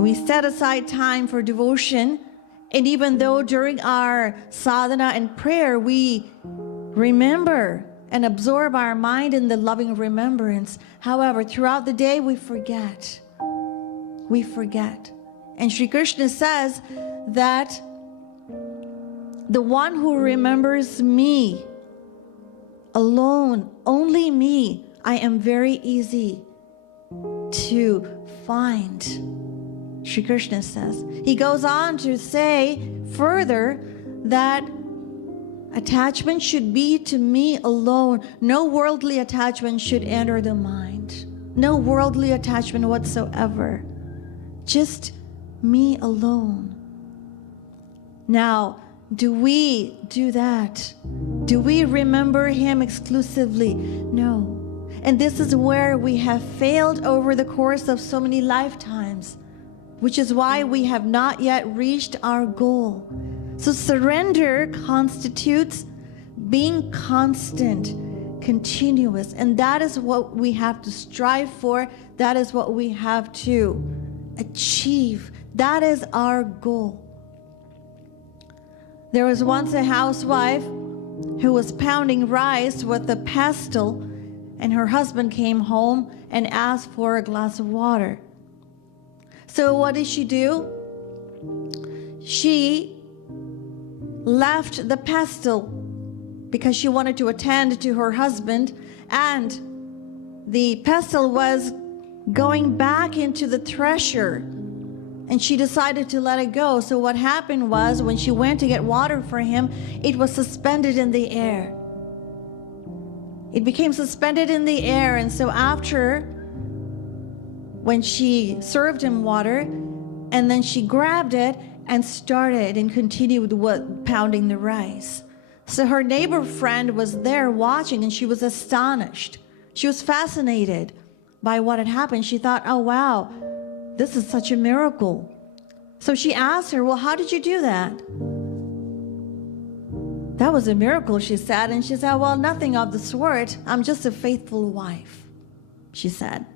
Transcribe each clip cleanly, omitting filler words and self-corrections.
We set aside time for devotion. And even though during our sadhana and prayer, we remember and absorb our mind in the loving remembrance. However, throughout the day, we forget. We forget. And Sri Krishna says that the one who remembers me alone, only me, I am very easy to find. Sri Krishna says. He goes on to say further that attachment should be to me alone. No worldly attachment should enter the mind. No worldly attachment whatsoever. Just me alone. Now, do we do that? Do we remember him exclusively? No. And this is where we have failed over the course of so many lifetimes, which is why we have not yet reached our goal. So surrender constitutes being constant, continuous, and that is what we have to strive for. That is what we have to achieve. That is our goal. There was once a housewife who was pounding rice with a pestle, and her husband came home and asked for a glass of water. So what did she do? She left the pestle because she wanted to attend to her husband, and the pestle was going back into the thresher, and she decided to let it go. So what happened was, when she went to get water for him, it was suspended in the air. It became suspended in the air, and so after, when she served him water, and then she grabbed it and started and continued with pounding the rice. So her neighbor friend was there watching, and she was astonished. She was fascinated by what had happened. She thought, oh wow, this is such a miracle. So she asked her, well, how did you do that? That was a miracle, she said. And she said, well, nothing of the sort. I'm just a faithful wife, she said.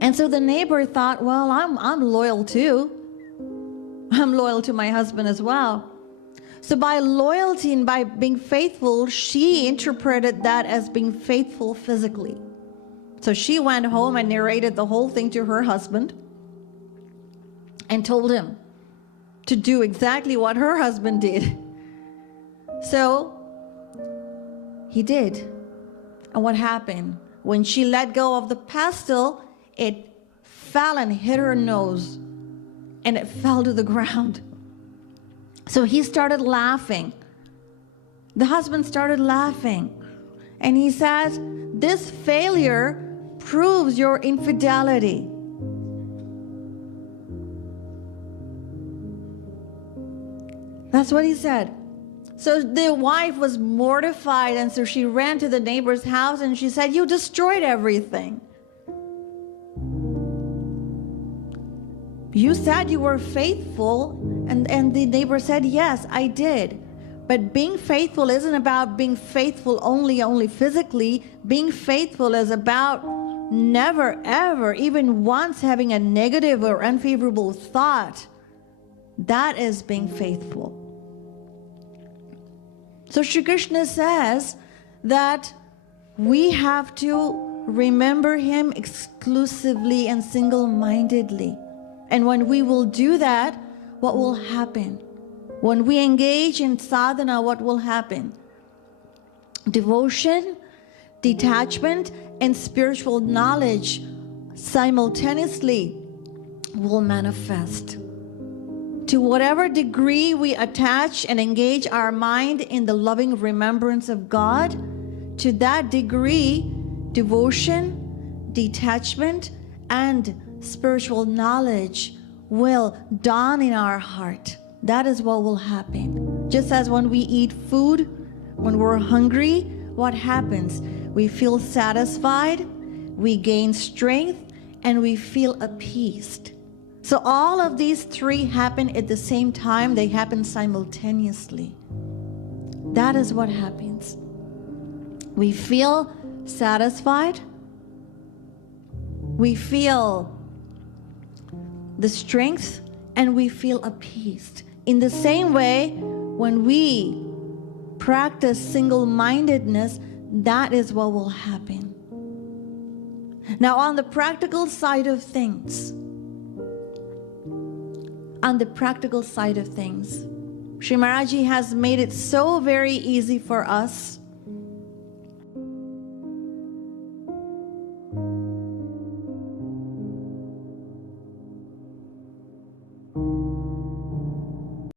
And so the neighbor thought, well, I'm loyal too. I'm loyal to my husband as well. So by loyalty and by being faithful, she interpreted that as being faithful physically. So she went home and narrated the whole thing to her husband and told him to do exactly what her husband did. So he did. And what happened? When she let go of the pestle, it fell and hit her nose, and it fell to the ground. So he started laughing. The husband started laughing. And he says, this failure proves your infidelity. That's what he said. So the wife was mortified, and so she ran to the neighbor's house and she said, you destroyed everything. You said you were faithful, and the neighbor said, yes, I did. But being faithful isn't about being faithful only physically. Being faithful is about never, ever, even once having a negative or unfavorable thought. That is being faithful. So Shri Krishna says that we have to remember him exclusively and single-mindedly. And when we will do that, what will happen? When we engage in sadhana, what will happen? Devotion, detachment, and spiritual knowledge simultaneously will manifest. To whatever degree we attach and engage our mind in the loving remembrance of God, to that degree, devotion, detachment, and spiritual knowledge will dawn in our heart. That is what will happen. Just as when we eat food, when we're hungry, what happens? We feel satisfied, we gain strength, and we feel appeased. So all of these three happen at the same time. They happen simultaneously. That is what happens. We feel satisfied. We feel the strength, and we feel appeased. In the same way, when we practice single-mindedness, that is what will happen. Now, on the practical side of things, Shri Maharaji has made it so very easy for us